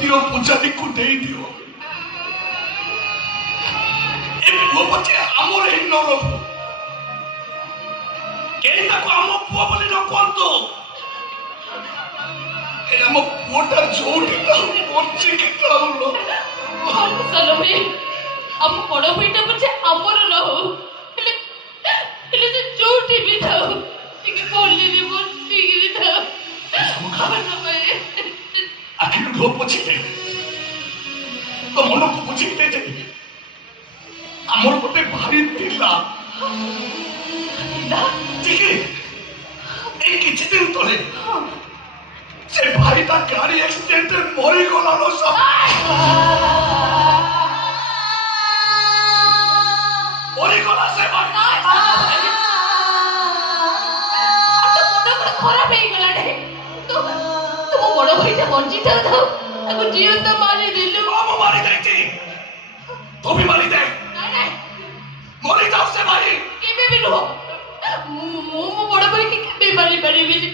ଦିଅ ପୂଜାରୀକୁ ଦେଇଦିଅ। ଏ ପୁଅ ପଛେ ଆମର ହିଁ ନ ରହୁ, କେହି ତାକୁ ଆମ ପୁଅ ବୋଲି ନ କୁହନ୍ତୁ। ଏ ଆମ ପୁଅଟା ଯୋଉଠି ଥାଉ ବଞ୍ଚିକି ଥାଉ। ସାନ ଭାଇ, ଆମ ବଡ ଭାଇଟା ପଛେ ଆମର ରହୁ, ହେଲେ ସେ ଯୋଉଠି ବି ଥାଉ ଟିକେ ଭଲରେ ବଞ୍ଚିକିରି ଥାଉ। ଆଖିରୁ ଲୁହ ପୋଛି ଦେ, ତୋ ମନକୁ ବୁଝେଇ ଦେ ଯେ ଆମର ଗୋଟେ ଭାଇ ଥିଲା। ଟିକେ ଏଇ କିଛି ଦିନ ତଳେ ସେ ଭାଇଟା ଗାଡି ଆକ୍ସିଡେଣ୍ଟରେ ମରିଗଲା। ମରିଗଲା ସେ ଭାଇ। ଖରାପ ହେଇଗଲାଣି। ତୁମ ବଡ ଭାଇଟା ବଞ୍ଚିଥାଉ ଥାଉ ତାକୁ ଜିଅନ୍ତା ମାରିଦେଲୁ। ମୁଁ ମାରିଦେଇଛି, ତୁ ବି ମାରିଦେ। ମରିଯାଉ ସେ ଭାଇ। କେବେ ବି ନୁହଁ, ମୁଁ ମୋ ବଡ ଭାଇକି କେବେ ମାରିପାରିବିନି।